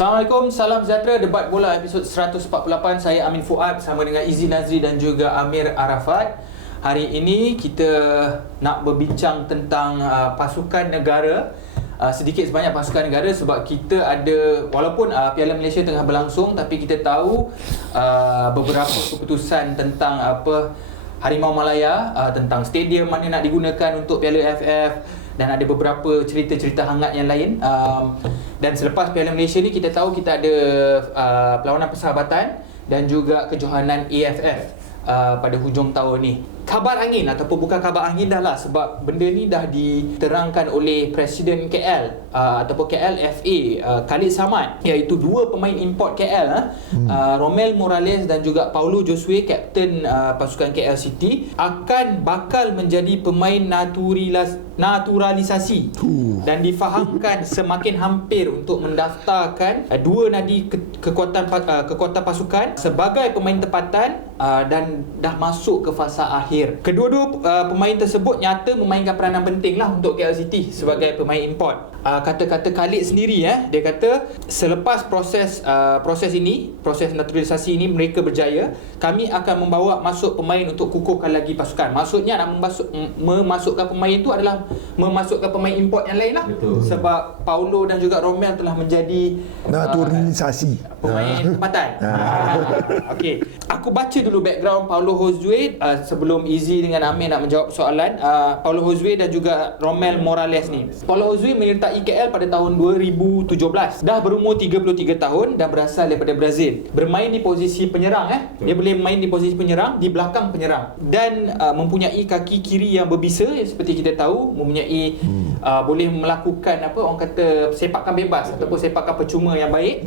Assalamualaikum, salam sejahtera. Debat Bola episod 148. Saya Amin Fuad bersama dengan Izzy Nazri dan juga Amir Arafat. Hari ini kita nak berbincang tentang pasukan negara. Sedikit sebanyak pasukan negara sebab kita ada, walaupun Piala Malaysia tengah berlangsung, tapi kita tahu beberapa keputusan tentang Harimau Malaya, tentang stadium mana nak digunakan untuk Piala AFF, dan ada beberapa cerita-cerita hangat yang lain. Dan selepas Piala Malaysia ni kita tahu kita ada perlawanan persahabatan dan juga kejohanan AFF pada hujung tahun ni. Kabar angin ataupun bukan kabar angin dah lah, sebab benda ni dah diterangkan oleh Presiden KL ataupun KLFA Khalid Samad, iaitu dua pemain import KL, Romel Morales dan juga Paulo Josue, kapten pasukan KL City, bakal menjadi pemain naturalisasi dan difahamkan semakin hampir untuk mendaftarkan dua nadi kekuatan pasukan sebagai pemain tempatan dan dah masuk ke fasa akhir. Kedua-dua pemain tersebut nyata memainkan peranan penting lah untuk KL City sebagai pemain import. Kata-kata Khalid sendiri, dia kata selepas proses naturalisasi ini mereka berjaya, kami akan membawa masuk pemain untuk kukuhkan lagi pasukan. Maksudnya nak memasukkan pemain itu adalah memasukkan pemain import yang lain lah. Betul. Sebab Paulo dan juga Romel telah menjadi naturalisasi pemain tempatan. Okey, aku baca dulu background Paulo Josue sebelum Izzy dengan Amir nak menjawab soalan. Paulo Josue dan juga Romel Morales ni. Paulo Josue menyertai KL pada tahun 2017. Dah berumur 33 tahun dan berasal daripada Brazil. Bermain di posisi penyerang. Dia boleh main di posisi penyerang, di belakang penyerang, dan mempunyai kaki kiri yang berbisa, seperti kita tahu, mempunyai boleh melakukan orang kata sepakan bebas ataupun sepakan percuma yang baik.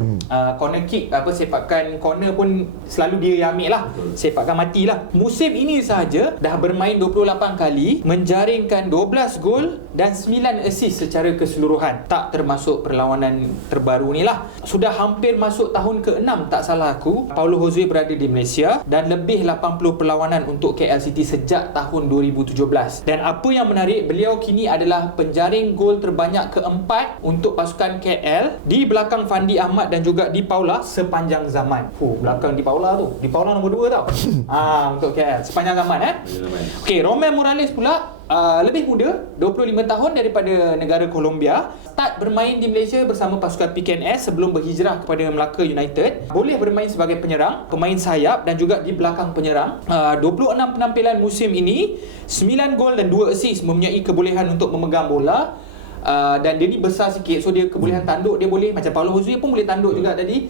Corner kick, sepakan corner pun selalu dia yang ambil lah. Sepakan mati lah. Musim ini sahaja dah bermain 28 kali, menjaringkan 12 gol dan 9 assist secara keseluruhan, tak termasuk perlawanan terbaru ni lah. Sudah hampir masuk tahun ke-6 tak salah aku, Paulo Josue berada di Malaysia dan lebih 80 perlawanan untuk KL City sejak tahun 2017. Dan apa yang menarik, beliau kini adalah penjaring gol terbanyak keempat untuk pasukan KL, di belakang Fandi Ahmad dan juga Di Paula sepanjang zaman. Belakang Di Paula tu, Di Paula nombor 2 tau. Untuk KL sepanjang zaman. Okey, Romel Morales pula lebih muda, 25 tahun, daripada negara Colombia. Start bermain di Malaysia bersama pasukan PKNS sebelum berhijrah kepada Melaka United. Boleh bermain sebagai penyerang, pemain sayap dan juga di belakang penyerang. 26 penampilan musim ini, 9 gol dan 2 assist, mempunyai kebolehan untuk memegang bola. Dan dia ni besar sikit, so dia kebolehan tanduk dia boleh, macam Paulo Josue pun boleh tanduk juga tadi.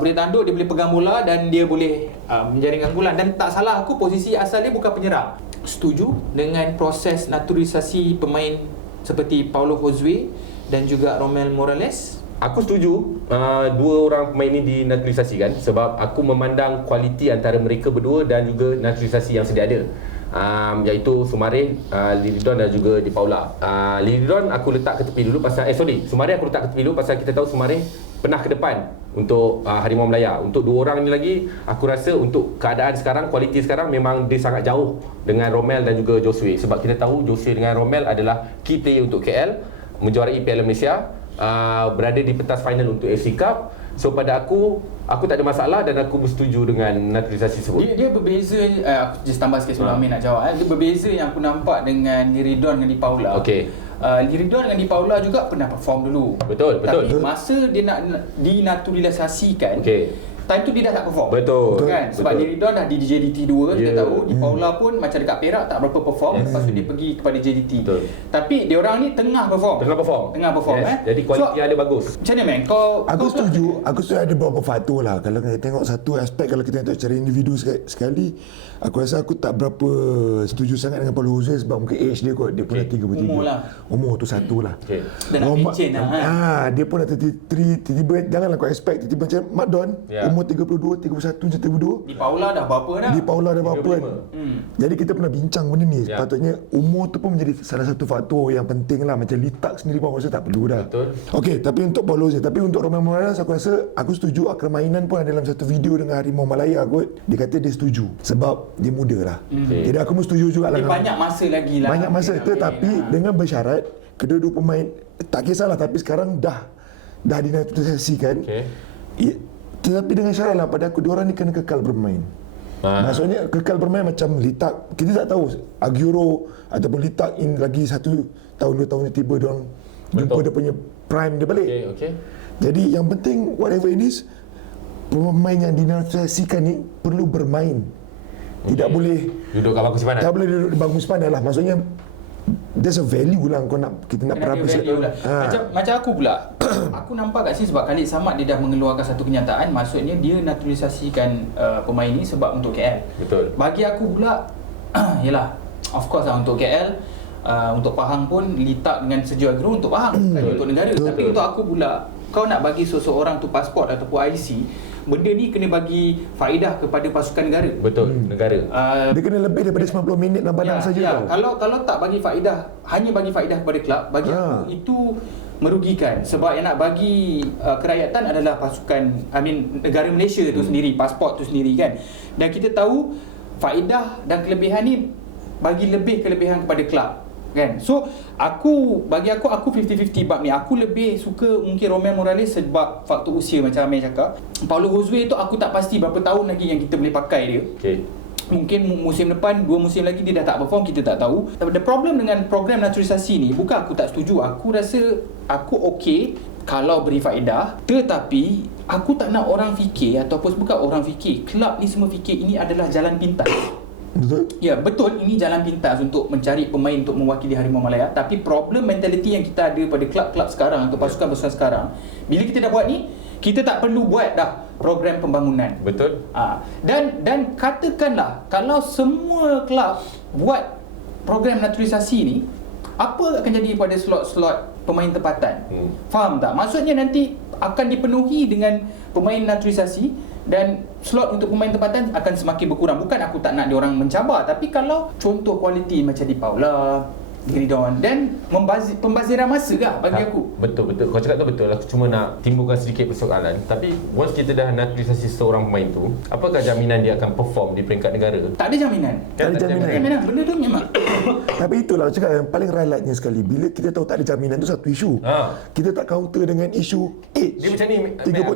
Boleh tanduk, dia boleh pegang bola dan dia boleh menjaring anggulan. Dan tak salah aku, posisi asal dia bukan penyerang. Setuju dengan proses naturalisasi pemain seperti Paulo Josue dan juga Romel Morales? Aku setuju dua orang pemain ini dinaturalisasikan sebab aku memandang kualiti antara mereka berdua dan juga naturalisasi yang sedia ada. Iaitu Soumaré, Liridon dan juga Di Paula. Liridon aku letak ke tepi dulu pasal Soumaré aku letak ke tepi dulu pasal kita tahu Soumaré pernah ke depan untuk Harimau Malaya. Untuk dua orang ni lagi, aku rasa untuk keadaan sekarang, kualiti sekarang memang dia sangat jauh dengan Romel dan juga Josue. Sebab kita tahu Josue dengan Romel adalah key player untuk KL, menjuarai Piala Malaysia, berada di pentas final untuk AFC Cup. So pada aku tak ada masalah dan aku bersetuju dengan naturalisasi tersebut. Dia berbeza, aku just tambah sikit sebelum Amin nak jawab. Dia berbeza yang aku nampak dengan Liridon dengan Di Paula. Liridon dengan Di Paula juga pernah perform dulu. Betul. Tapi masa dia nak dinaturalisasikan, time tu dia dah tak perform. Betul. Kan? Sebab Liridon dah di JDT 2, kita tahu. Di Paula pun macam dekat Perak tak berapa perform, lepas tu dia pergi kepada JDT. Betul. Tapi dia orang ni tengah perform. Tengah perform. Jadi kualiti dia bagus. Macam mana, man? Aku setuju ada beberapa faktor lah. Kalau kita tengok satu aspek, kalau kita tengok secara individu sekali, aku rasa aku tak berapa setuju sangat dengan Paulo Josue sebab mungkin age dia kot. Dia pun dah 33. Umur tu satu lah. Dan nak mention lah. Dia pun dah 33. Tiba-tiba janganlah kau expect tiba-tiba macam Mat Don, umur 32, 31, macam 32. Di Paula dah berapa dah? Di Paula dah berapa kan? Jadi kita pernah bincang benda ni. Patutnya umur tu pun menjadi salah satu faktor yang penting lah. Macam litak sendiri pun aku rasa tak perlu dah. Okey, tapi untuk Paulo Josue, tapi untuk Romel Morales aku rasa, aku setuju. Permainan pun ada dalam satu video dengan Harimau Malaya kot. Dia kata dia setuju sebab dia muda lah. Jadi aku pun setuju juga lah. Dia banyak masa lagi lah. Banyak masa, tetapi dengan bersyarat kedua-dua pemain, tak kisahlah, tapi sekarang dah dah dinaturalisasikan. Tetapi dengan syarat lah pada aku, diorang ni kena kekal bermain. Maksudnya kekal bermain macam Litak. Kita tak tahu Aguero ataupun Litak lagi 1 tahun 2 tahun tiba diorang jumpa dia punya prime dia balik. Jadi yang penting whatever it is, pemain yang dinaturalisasikan ni perlu bermain. Tidak boleh duduk kat bangku simpanan. Tak boleh duduk di bangku simpanan lah. Maksudnya there's a value lah kita nak value lah. Macam aku pula. Aku nampak kat sini sebab Khalid Samad dia dah mengeluarkan satu kenyataan, maksudnya dia naturalisasikan pemain ni sebab untuk KL. Betul. Bagi aku pula yalah, of course lah untuk KL, untuk Pahang pun Litak dengan Sergio Aguero untuk Pahang, untuk negara. Tapi untuk aku pula, kau nak bagi seseorang tu pasport ataupun IC, benda ni kena bagi faedah kepada pasukan negara. Betul, negara. Dia kena lebih daripada 90 minit dalam padang saja tau. Kalau tak bagi faedah, hanya bagi faedah kepada kelab, bagi aku itu merugikan. Sebab yang nak bagi kerakyatan adalah pasukan, negara Malaysia tu sendiri, pasport tu sendiri kan. Dan kita tahu faedah dan kelebihan ni bagi lebih kelebihan kepada kelab kan. So bagi aku 50-50 bab ni. Aku lebih suka mungkin Romel Morales sebab faktor usia macam Amir cakap. Paulo Josue tu aku tak pasti berapa tahun lagi yang kita boleh pakai dia. Mungkin musim depan, 2 musim lagi dia dah tak perform, kita tak tahu. The problem dengan program naturalisasi ni, bukan aku tak setuju, aku rasa aku okey kalau beri faedah, tetapi aku tak nak orang fikir, ataupun bukan orang fikir, kelab ni semua fikir ini adalah jalan pintas. Betul? Ya, betul, ini jalan pintas untuk mencari pemain untuk mewakili Harimau Malaya. Tapi problem mentaliti yang kita ada pada kelab-kelab sekarang atau pasukan-pasukan sekarang, bila kita dah buat ni, kita tak perlu buat dah program pembangunan. Betul. Dan katakanlah kalau semua kelab buat program naturalisasi ni, apa akan jadi pada slot-slot pemain tempatan? Faham tak? Maksudnya nanti akan dipenuhi dengan pemain naturalisasi dan slot untuk pemain tempatan akan semakin berkurang. Bukan aku tak nak diorang mencabar, tapi kalau contoh kualiti macam Di Paula, Gridon, dan pembaziran masa lah bagi aku. Betul. Kau cakap tu betul. Aku cuma nak timbulkan sedikit persoalan. Tapi once kita dah naturalisasi seorang pemain tu, apakah jaminan dia akan perform di peringkat negara? Tak ada jaminan. Tak ada jaminan. Benda tu memang. Tapi itulah aku cakap yang paling highlightnya sekali. Bila kita tahu tak ada jaminan tu satu isu. Kita tak counter dengan isu age. Dia macam ni,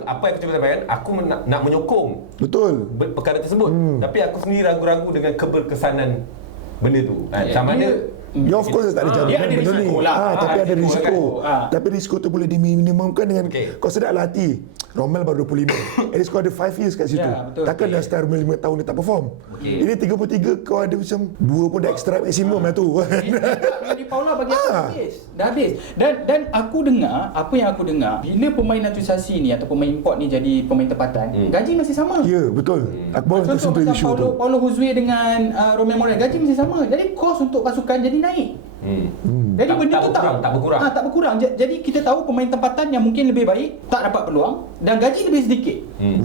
apa yang aku cuba sampaikan, aku nak menyokong betul perkara tersebut. Tapi aku sendiri ragu-ragu dengan keberkesanan benda tu. Macam mana? Ya, of course tak ada jaminan ada benda ni. risiko lah. Tapi ada risiko. Tapi risiko tu boleh diminimumkan dengan kau sedarlah hati. Romel baru 25. At least kau ada 5 years kat situ. Takkan dah start 5 tahun dia tak perform. Ini 33 kau ada macam 2 pun dah extra maksimum lah tu. Di Paula bagi aku dah habis. Dan aku dengar, apa yang aku dengar, bila pemain naturalisasi ni atau pemain import ni jadi pemain tempatan, gaji masih sama. Ya, betul. Aku baru tersentuh Contoh isu tu. macam Paulo Josue dengan Romel Morales, gaji masih sama. Jadi kos untuk pasukan jadi naik. Jadi benda tu tak berkurang. Tak berkurang. Jadi kita tahu pemain tempatan yang mungkin lebih baik tak dapat peluang dan gaji lebih sedikit.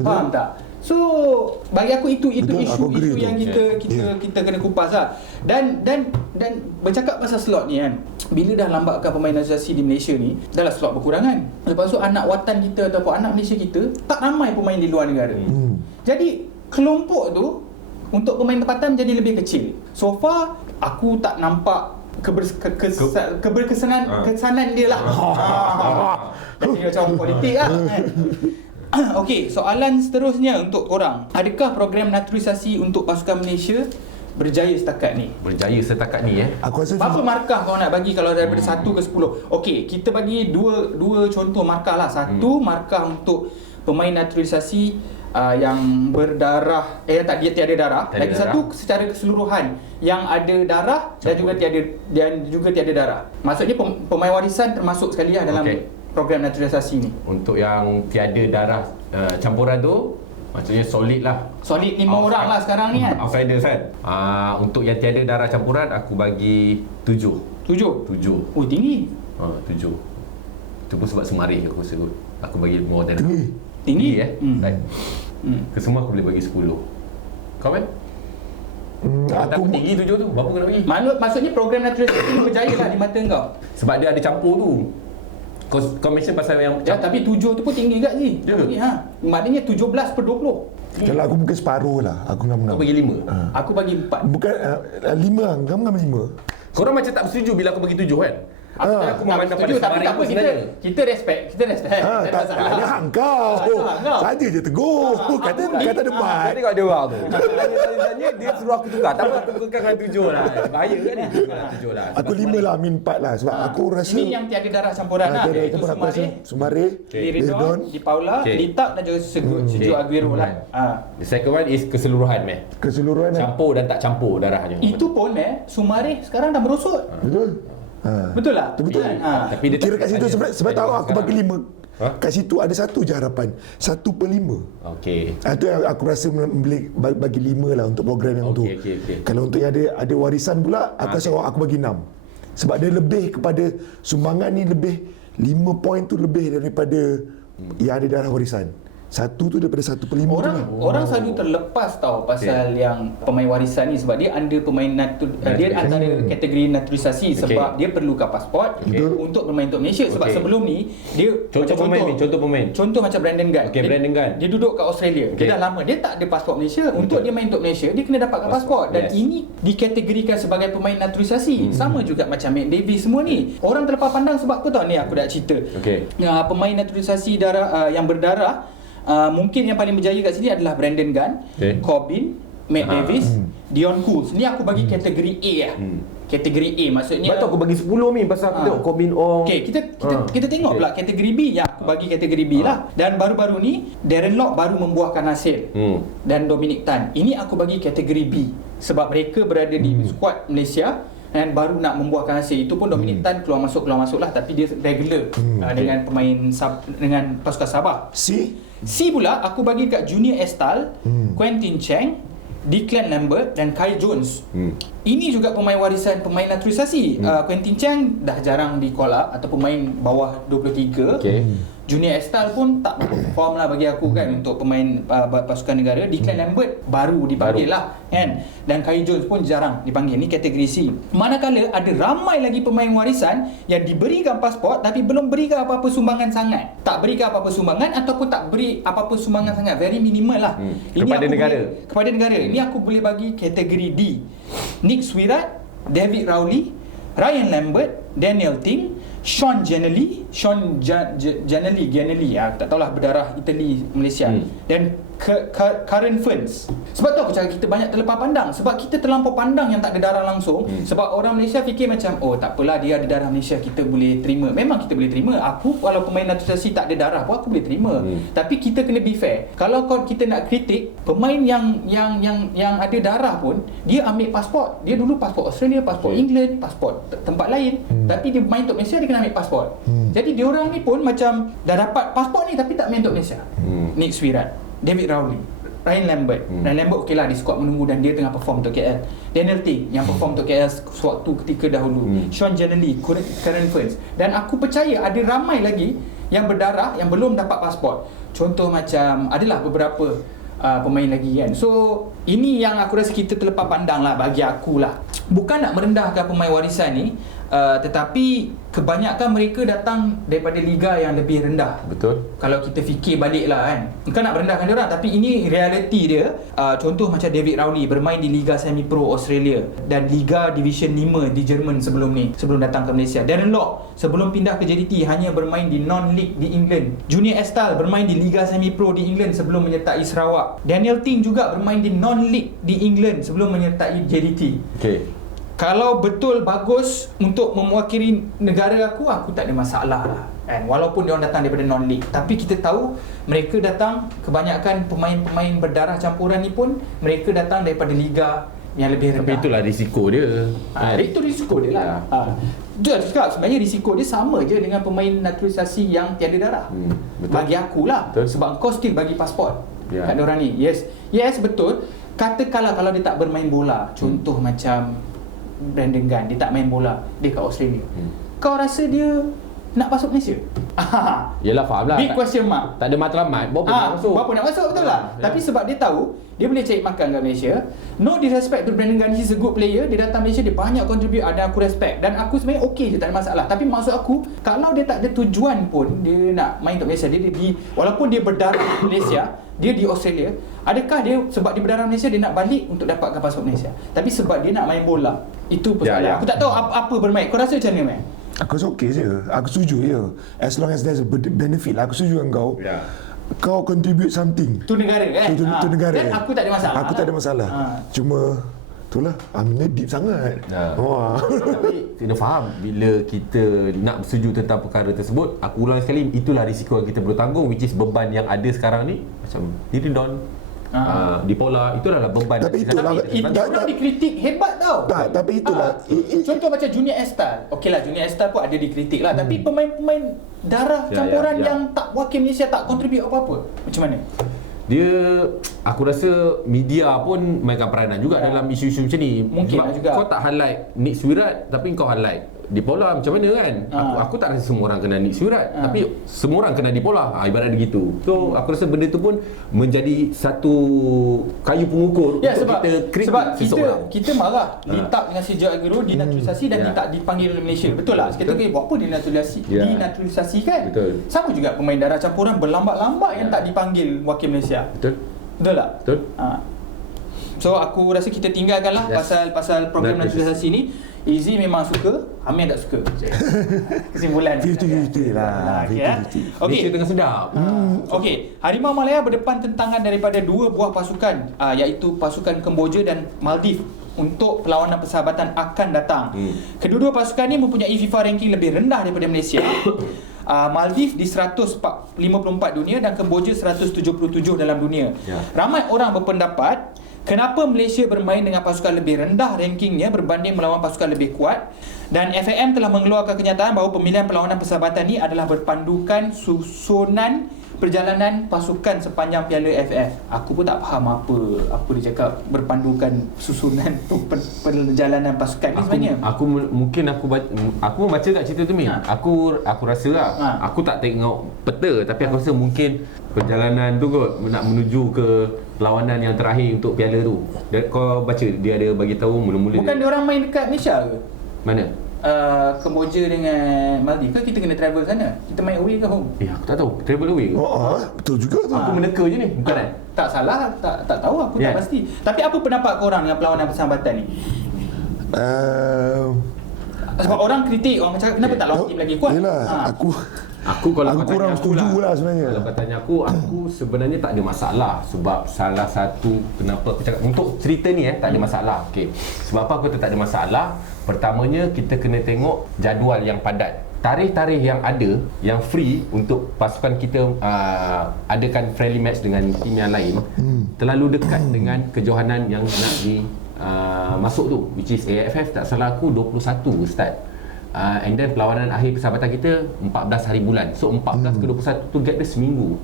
Faham tak? So bagi aku itu isu yang kita kena kupas lah. Dan bercakap pasal slot ni kan, bila dah lambatkan pemain naturalisasi di Malaysia ni, dah lah slot berkurangan. Lepas tu anak watan kita ataupun anak Malaysia kita tak ramai pemain di luar negara. Jadi kelompok tu untuk pemain tempatan menjadi lebih kecil. So far aku tak nampak kesanan dia lah. Jadi macam politik lah. Okey, soalan seterusnya untuk korang. Adakah program naturalisasi untuk pasukan Malaysia berjaya setakat ni? Aku rasa Berapa markah kau nak bagi kalau daripada 1 ke 10? Okey, kita bagi dua contoh markah lah. Satu markah untuk pemain naturalisasi yang berdarah dia tiada darah. Lagi satu secara keseluruhan yang ada darah dan juga tiada darah. Maksudnya pemain warisan termasuk sekali lah dalam program naturalisasi ni. Untuk yang tiada darah campuran tu, maksudnya solid lah. Solid 5 orang lah sekarang ni kan. Outsiders kan. Untuk yang tiada darah campuran, aku bagi 7. 7? Oh, tinggi. 7. Itu pun sebab Semarih aku rasa kot. Aku bagi more than tinggi right? Kesemua aku boleh bagi 10. Kau kan? Aku tinggi 7 tu. Berapa kau nak bagi? Maksudnya program naturalisasi ni berjaya lah di mata kau. Sebab dia ada campur tu. Kau mention pasal yang tapi 7 tu pun tinggi juga sih. Maknanya 17/20. Kalau aku mungkin separuh lah. Aku ngam-ngam. Kau bagi 5? Aku bagi 4. Bukan 5 lah. Ngam-ngam 5. Korang macam tak bersetuju bila aku bagi 7 kan? Aku memandang pada setuju, tapi Sumareh tak apa, pun sebenarnya. kita respect. Tak ada tak masalah. ada hang kau. Saja je tegur. Kata debat. Jadi kat dia orang tu. Tanya dia suruh aku tukar. Tak apa, aku tukarkan dengan 7 lah. Bahaya kan ni? Tukar 7 lah. Aku 5 lah, Amin 4 lah. Sebab aku rasa Ini yang tiada darah campuran lah. tiada Iaitu campur aku rasa Sumareh, Liridon, Di Paula, Litak dan juga Sergio Aguero lah. The second one is keseluruhan, meh. keseluruhan lah. Campur dan tak campur darahnya. Itu pun Sumareh sekarang dah merosot. Betul? Betul tak? Betul. Tapi dia Kira kat situ sebab tahu aku bagi 5. Ha? Kat situ ada satu je harapan. 1/5. Okey. Itu yang aku rasa bagi 5 lah untuk program yang tu. Okey. Kalau untuk yang ada warisan pula, aku rasa aku bagi 6. Sebab dia lebih kepada sumbangan ni lebih 5 poin tu lebih daripada yang ada darah warisan. Satu tu daripada 1/5 tu lah. Orang selalu terlepas tahu pasal yang pemain warisan ni sebab dia under dia antara kategori naturalisasi sebab dia perlukan pasport untuk bermain untuk Malaysia sebab sebelum ni dia Contoh pemain. Contoh macam Brandon Gunn. Brandon Gunn. Dia duduk kat Australia. Dia dah lama dia tak ada pasport Malaysia. Untuk dia main untuk Malaysia dia kena dapatkan pasport dan ini dikategorikan sebagai pemain naturalisasi. Sama juga macam Matt Davis semua ni. Orang terlepas pandang sebab apa tahu ni aku dah cerita. Pemain naturalisasi yang berdarah mungkin yang paling berjaya kat sini adalah Brandon Gunn, Corbin, Matt Davis, Dion Kools. Ni aku bagi kategori A lah. Kategori A maksudnya. Betul aku bagi 10 ni pasal aku tengok Corbin Ong. Okey, kita tengok pula kategori B yang aku bagi kategori B lah. Dan baru-baru ni Darren Lock baru membuahkan hasil. Dan Dominic Tan. Ini aku bagi kategori B sebab mereka berada di skuad Malaysia dan baru nak membuahkan hasil. Itu pun Dominic Tan keluar masuk lah tapi dia regular dengan pemain dengan pasukan Sabah. C pula aku bagi kat Junior Estal, Quentin Cheng, Declan Lambert dan Kai Jones. Ini juga pemain warisan pemain naturalisasi. Quentin Cheng dah jarang di call up atau pemain bawah 23. Junior Estal pun tak perform lah bagi aku kan untuk pemain pasukan negara. Declan Lambert baru dipanggil lah kan. Dan Kai Jones pun jarang dipanggil. Ni kategori C. Manakala ada ramai lagi pemain warisan yang diberikan pasport tapi belum berikan apa-apa sumbangan sangat. Tak berikan apa-apa sumbangan ataupun tak beri apa-apa sumbangan sangat. Very minimal lah. Kepada negara. Kepada negara. Ini aku boleh bagi kategori D. Nick Swirat, David Rowley, Ryan Lambert, Daniel Ting, Sean Gianelli, aku tak tahulah berdarah Itali Malaysia dan Karen Ferns. Sebab tu aku cakap kita banyak terlepas pandang sebab kita terlampau pandang yang tak ada darah langsung sebab orang Malaysia fikir macam tak apalah dia ada darah Malaysia kita boleh terima. Memang kita boleh terima. Aku kalau pemain naturalisasi tak ada darah pun aku boleh terima. Tapi kita kena be fair. Kalau kita nak kritik pemain yang ada darah pun dia ambil pasport. Dia dulu pasport Australia, pasport England, pasport tempat lain. Tapi dia main untuk Malaysia dia kena ambil pasport. Jadi diorang ni pun macam dah dapat pasport ni tapi tak main untuk Malaysia. Nick Swirat, David Rowley, Ryan Lambert. Ryan Lambert okey lah di squad menunggu dan dia tengah perform untuk KL. Daniel Ting yang perform untuk KL sewaktu ketika dahulu. Sean Gianelli, Karen Ferns. Dan aku percaya ada ramai lagi yang berdarah yang belum dapat pasport. Contoh macam adalah beberapa pemain lagi kan. So ini yang aku rasa kita terlepas pandang lah bagi aku lah. Bukan nak merendahkan pemain warisan ni, tetapi kebanyakan mereka datang daripada liga yang lebih rendah. Betul. Kalau kita fikir balik lah kan, bukan nak merendahkan dia orang, tapi ini reality dia. Contoh macam David Rowley bermain di Liga Semi Pro Australia dan Liga Division 5 di Jerman sebelum datang ke Malaysia. Darren Lock sebelum pindah ke JDT hanya bermain di non-league di England. Junior Estal bermain di Liga Semi Pro di England sebelum menyertai Sarawak. Daniel Ting juga bermain di non-league di England sebelum menyertai JDT. Kalau betul bagus untuk mewakili negara aku tak ada masalah lah. Walaupun dia orang datang daripada non-league, tapi kita tahu mereka datang, kebanyakan pemain-pemain berdarah campuran ni pun mereka datang daripada liga yang lebih rendah. Tapi itulah risiko dia. Itu risiko dia lah. Dia cakap sebenarnya risiko dia sama je dengan pemain naturalisasi yang tiada darah. Betul. Bagi akulah. Sebab kau still bagi pasport kat diorang ni. Yes betul. Katakanlah kalau dia tak bermain bola, contoh macam Brandon Gunn, dia tak main bola, dia kat Australia. Kau rasa dia nak masuk Malaysia? Yelah, faham lah. Big question mark. Tak ada matlamat, berapa nak masuk? Berapa nak masuk, betul lah. Tapi sebab dia tahu dia boleh cari makan kat Malaysia. No disrespect to Brandon Gunn, he's a good player. Dia datang Malaysia, dia banyak contribute, ada aku respect. Dan aku sebenarnya okey je, tak ada masalah. Tapi maksud aku, kalau dia tak ada tujuan pun dia nak main untuk Malaysia, walaupun dia berdarah Malaysia, dia di Australia, adakah dia sebab dia berdarah Malaysia dia nak balik untuk dapatkan pasport Malaysia? Tapi sebab dia nak main bola, itu persoalan. Aku tak tahu apa bermain. Kau rasa macam mana, man? Aku rasa okey je. Aku setuju je. As long as there's a benefit lah. Aku setuju dengan kau. Ya. Kau contribute something. Tu negara kan? Tu negara. Dan aku tak ada masalah. Aku tak ada masalah. Cuma itulah, aminnya deep sangat. Wah. Tapi kena faham, bila kita nak bersetuju tentang perkara tersebut, aku ulang sekali, itulah risiko yang kita perlu tanggung, which is beban yang ada sekarang ni. Macam Liridon, Dipola, itu adalah beban. Tapi itulah, Orang dikritik hebat tau. tak, tapi itulah. Contoh macam Junior Estal. Okey lah, Junior Estal pun ada dikritik lah. Tapi pemain-pemain darah campuran yang tak wakil Malaysia, tak contribute apa-apa. Macam mana? Dia, aku rasa media pun mainkan peranan juga dalam isu-isu macam ni. Mungkin Sebab juga. kau tak highlight Nick Suirat, tapi kau highlight Dipola, macam mana kan? Aku tak rasa semua orang kena Nick Suirat, tapi semua orang kena Dipola. Ibarat begitu. So aku rasa benda tu pun menjadi satu kayu pengukur untuk sebab, kita kritik sebab seseorang. kita marah Litak dengan Sejak Agro dinaturalisasi dan dia tak dipanggil oleh Malaysia. Betul lah. Kita kata buat apa dinaturalisasi kan? Betul. Sama juga pemain darah campuran berlambat-lambat yang tak dipanggil wakil Malaysia. Betul. Betul tak? Betul. So aku rasa kita tinggalkanlah pasal program naturalisasi ni. Easy memang suka, Amir tak suka. Kesimpulan 50-50 lah. Okey. Malaysia tengah sedap. Okey, Harimau Malaya berdepan tentangan daripada dua buah pasukan iaitu pasukan Kemboja dan Maldives untuk perlawanan persahabatan akan datang. Kedua-dua pasukan ini mempunyai FIFA ranking lebih rendah daripada Malaysia. Maldives di 154 dunia dan Kemboja 177 dalam dunia. Ramai orang berpendapat kenapa Malaysia bermain dengan pasukan lebih rendah rankingnya berbanding melawan pasukan lebih kuat, dan FAM telah mengeluarkan kenyataan bahawa pemilihan perlawanan persahabatan ini adalah berpandukan susunan perjalanan pasukan sepanjang Piala AFF. Aku pun tak faham apa dia cakap berpandukan susunan perjalanan pasukan ni sebenarnya. Aku membaca kat cerita tu Min. Aku rasa lah. Aku tak tengok peta, tapi aku rasa mungkin perjalanan tu kot nak menuju ke perlawanan yang terakhir untuk piala tu. Kau baca dia ada bagi tahu mula-mula. Bukan dia orang main dekat Malaysia ke? Mana? Kemboja dengan Maldives ke kita kena travel sana? Kita main away ke home? Aku tak tahu. Travel away ke? Betul juga tu. Aku meneka je ni, bukan kan? Tak salah, tak tahu, aku tak pasti. Tapi apa pendapat korang dengan perlawanan persahabatan ni? Sebab orang kritik, orang cakap kenapa tak lawan tim lagi kuat? Yelah, Aku kurang setuju lah sebenarnya. Kalau kau tanya aku sebenarnya tak ada masalah. Sebab salah satu kenapa aku cakap untuk cerita ni tak ada masalah. Okey. Sebab apa aku tak ada masalah? Pertamanya kita kena tengok jadual yang padat. Tarikh-tarikh yang ada, yang free untuk pasukan kita adakan friendly match dengan tim yang lain terlalu dekat dengan kejohanan yang nak masuk tu, which is AFF tak salah aku 21 start. And then perlawanan akhir persahabatan kita 14 hari bulan. So 14 ke 21 tu gap dia seminggu.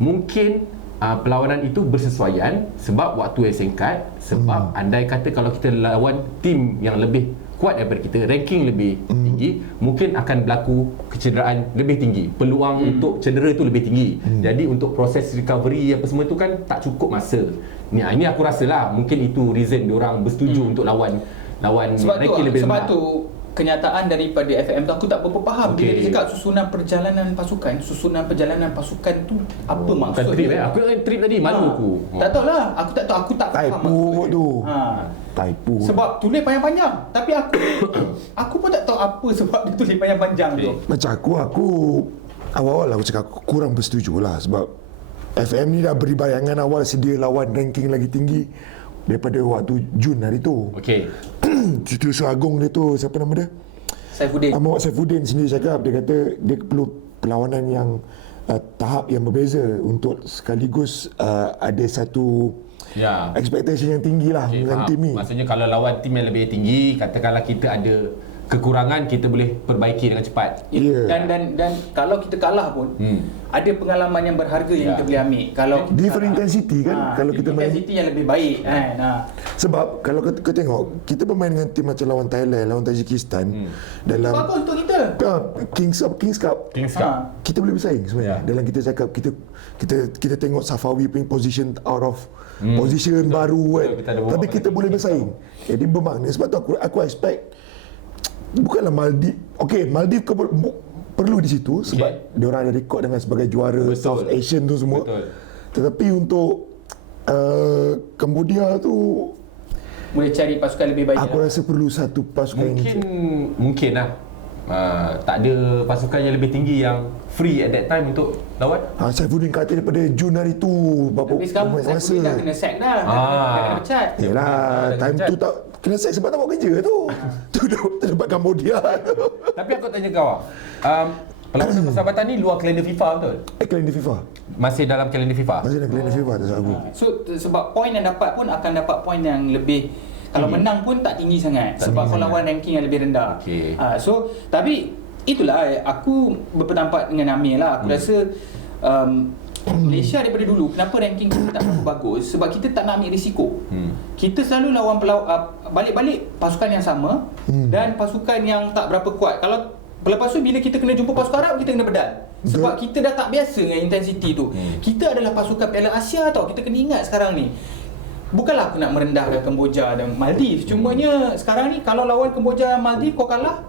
Mungkin perlawanan itu bersesuaian sebab waktu yang singkat. Sebab andai kata kalau kita lawan tim yang lebih kuat daripada kita, ranking lebih tinggi, mungkin akan berlaku kecederaan lebih tinggi. Peluang untuk cedera tu lebih tinggi. Jadi untuk proses recovery apa semua tu kan tak cukup masa. Ini aku rasalah mungkin itu reason diorang bersetuju untuk lawan ranking lebih rendah. Sebab tu kenyataan daripada FAM tu aku tak berapa faham bila dia cakap susunan perjalanan pasukan tu apa maksud trip dia? Aku nak trip tadi malu aku. Tak tahulah, aku tak faham Typo tu. Typo. Sebab tulis panjang-panjang, tapi aku pun tak tahu apa sebab dia tulis panjang-panjang tu. Macam aku awal-awal aku cakap aku kurang bersetuju lah sebab FM ni dah beri bayangan awal sedia lawan ranking lagi tinggi daripada waktu Jun hari tu. Okey. Cerita Agung dia tu, siapa nama dia? Saifuddin. Muhammad Saifuddin sendiri cakap, dia kata dia perlu perlawanan yang tahap yang berbeza untuk sekaligus ada satu expectation yang tinggi lah dengan tim ni. Maksudnya kalau lawan tim yang lebih tinggi, katakanlah kita ada kekurangan, kita boleh perbaiki dengan cepat. Dan kalau kita kalah pun ada pengalaman yang berharga yang kita boleh ambil. Kalau different intensity kan, kalau kita main intensity yang lebih baik kan. Sebab kalau kau tengok kita bermain dengan tim macam lawan Thailand, lawan Tajikistan dalam bagus untuk kita. Kings Cup. Kita boleh bersaing sebenarnya. Dalam kita cakap kita tengok Safawi punya position out of position baru kan. Tapi kita boleh bersaing. Jadi bermakna sebab tu aku expect bukanlah Maldives. Okey, Maldives perlu di situ sebab dia orang ada rekod dengan sebagai juara South Asian tu semua. Tetapi untuk Cambodia tu boleh cari pasukan lebih baik. Aku rasa perlu satu pasukan mungkin lah tak ada pasukan yang lebih tinggi yang free at that time untuk lawan. Saifuddin kata daripada Jun hari tu berapa Tapi sekarang Saifuddin dah kena sack dah. Dah kena pecat. Yelah, time tu tak kena sack sebab tak buat kerja tu. Tu dapat Cambodia. Tapi aku tanya kau, perlawanan persahabatan ni luar kalender FIFA betul? Kalender FIFA. Masih dalam kalender FIFA? Masih dalam kalender FIFA tak salah aku. So sebab poin yang dapat pun akan dapat poin yang lebih, kalau menang pun tak tinggi sangat sebab kau lawan ranking yang lebih rendah. Okay. So tapi itulah aku berpendapat dengan Amir lah. Aku rasa Malaysia daripada dulu kenapa ranking kita tak berapa bagus, sebab kita tak nak ambil risiko. Kita selalu lawan balik-balik pasukan yang sama dan pasukan yang tak berapa kuat. Kalau lepas tu bila kita kena jumpa pasukan Arab, kita kena bedal. Sebab kita dah tak biasa dengan intensity tu. Kita adalah pasukan Piala Asia tau. Kita kena ingat sekarang ni. Bukanlah aku nak merendahkan Kemboja dan Maldives. Cumanya sekarang ni kalau lawan Kemboja dan Maldives kau kalah,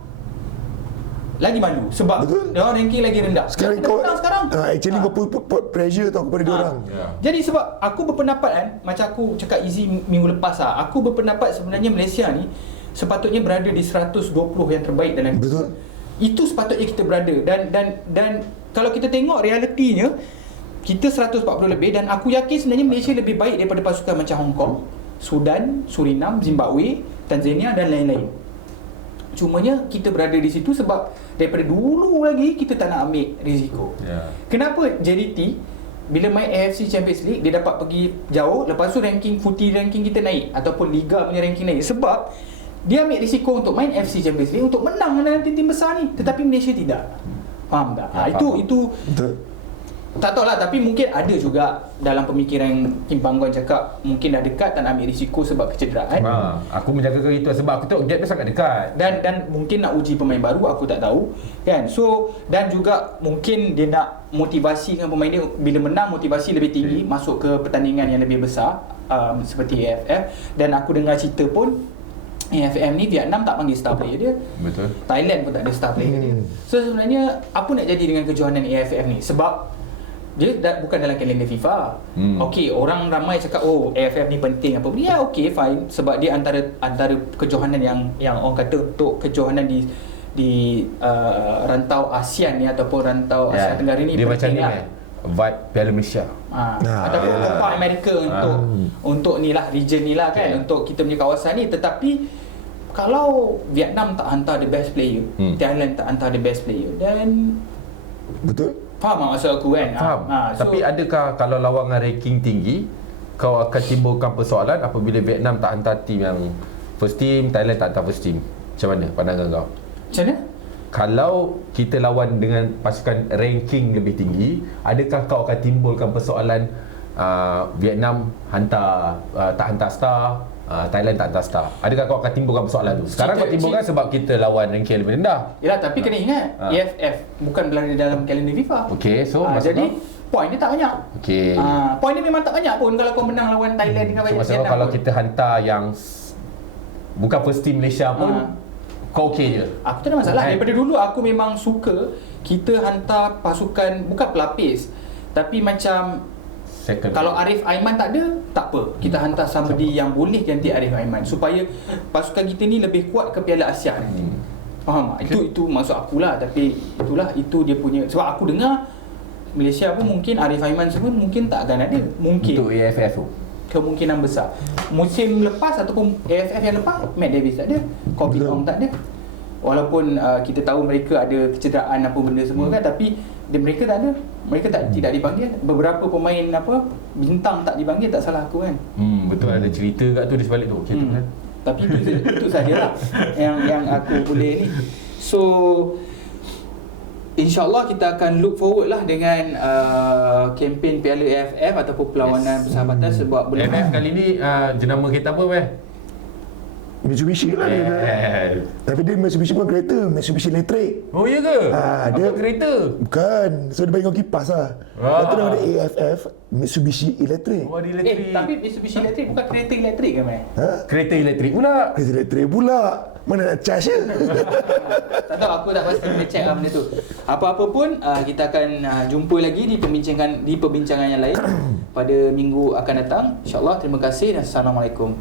lagi malu sebab dia orang ranking lagi rendah. Sekarang kau sekarang. Actually kau put pressure tau kepada diorang. Jadi sebab aku berpendapat kan, macam aku cakap Izzy minggu lepas lah, aku berpendapat sebenarnya Malaysia ni sepatutnya berada di 120 yang terbaik dalam Betul. Itu sepatutnya kita berada dan kalau kita tengok realitinya kita 140 lebih, dan aku yakin sebenarnya Malaysia lebih baik daripada pasukan macam Hong Kong, Sudan, Suriname, Zimbabwe, Tanzania dan lain-lain. Cumanya kita berada di situ sebab daripada dulu lagi kita tak nak ambil risiko. Kenapa JDT bila main AFC Champions League dia dapat pergi jauh, lepas tu footy ranking kita naik ataupun liga punya ranking naik, sebab dia ambil risiko untuk main AFC Champions League untuk menang dengan tim besar ni, tetapi Malaysia tidak. Faham tak? Itu tak tahu lah, tapi mungkin ada juga dalam pemikiran Kim Panggon cakap mungkin dah dekat tak nak ambil risiko sebab kecederaan. Aku menjagakan itu sebab aku tengok gap dia sangat dekat. Dan mungkin nak uji pemain baru, aku tak tahu kan. So dan juga mungkin dia nak motivasikan pemain dia bila menang, motivasi lebih tinggi masuk ke pertandingan yang lebih besar seperti AFF. Dan aku dengar cerita pun AFF ni Vietnam tak panggil star player dia. Betul. Thailand pun tak ada star player dia. So sebenarnya apa nak jadi dengan kejohanan AFF ni? Sebab dia bukan dalam kalender FIFA. Okey, orang ramai cakap AFF ni penting apa. Ya okey fine, sebab dia antara kejohanan yang orang kata untuk kejohanan di rantau ASEAN ni ataupun rantau Asia Tenggara ni dia penting macam ni lah. Vibe Piala Malaysia. Ataupun Copa America untuk ni lah region ni lah kan, untuk kita punya kawasan ni. Tetapi kalau Vietnam tak hantar the best player, Thailand tak hantar the best player, dan Betul. faham tak maksud aku kan? Faham. Tapi adakah kalau lawan dengan ranking tinggi, kau akan timbulkan persoalan apabila Vietnam tak hantar tim yang first team, Thailand tak hantar first team? Macam mana pandangan kau? Macam mana? Kalau kita lawan dengan pasukan ranking lebih tinggi, adakah kau akan timbulkan persoalan Vietnam tak hantar star, Thailand tak hantar star? Adakah kau akan timbulkan persoalan tu? Sekarang kau timbulkan sebab kita lawan ranking lebih rendah. Yalah, tapi kena ingat AFF bukan berada dalam kalender FIFA. Okey, so jadi poin dia tak banyak. Okey. Poin dia memang tak banyak pun kalau kau menang lawan Thailand dengan banyak. So kalau kita hantar yang bukan first team Malaysia pun kau okey je? Aku tak ada masalah. Daripada dulu aku memang suka kita hantar pasukan bukan pelapis, tapi macam second. Kalau Arif Aiman tak ada, tak apa. Kita hantar somebody yang boleh ganti Arif Aiman supaya pasukan kita ni lebih kuat ke Piala Asia nanti. Faham tak? Itu maksud akulah, tapi itu dia punya. Sebab aku dengar Malaysia pun mungkin Arif Aiman semua mungkin tak akan ada. Mungkin untuk AFF tu. Kemungkinan besar. Musim lepas ataupun AFF yang lepas, Matt Davis tak ada, Kobe Ong tak ada. Walaupun kita tahu mereka ada kecederaan apa benda semua kan, tapi mereka tak ada. Mereka tidak dipanggil. Beberapa pemain bintang tak dipanggil, tak salah aku kan. Betul, ada cerita kat tu di sebalik tu. Okay, tu kan. Tapi itu sajalah yang aku boleh ni. So InsyaAllah kita akan look forward lah dengan kempen Piala AFF ataupun perlawanan persahabatan sebab AFF kali ni jenama kereta apa weh? Mitsubishi lah dia. Tapi dia Mitsubishi bukan kereta, Mitsubishi elektrik. Oh iya ke? Dia kereta? Bukan. So dia bagi kau kipas lah. Lepas tu ada AFF Mitsubishi elektrik. Oh, elektrik. Tapi Mitsubishi elektrik bukan kereta elektrik kan, Mai? Kereta elektrik pula. Kereta elektrik pula. Mana nak charge je? Tak tahu, aku tak pasti kena check lah benda tu. Apa-apa pun kita akan jumpa lagi di perbincangan yang lain pada minggu akan datang. InsyaAllah, terima kasih dan Assalamualaikum.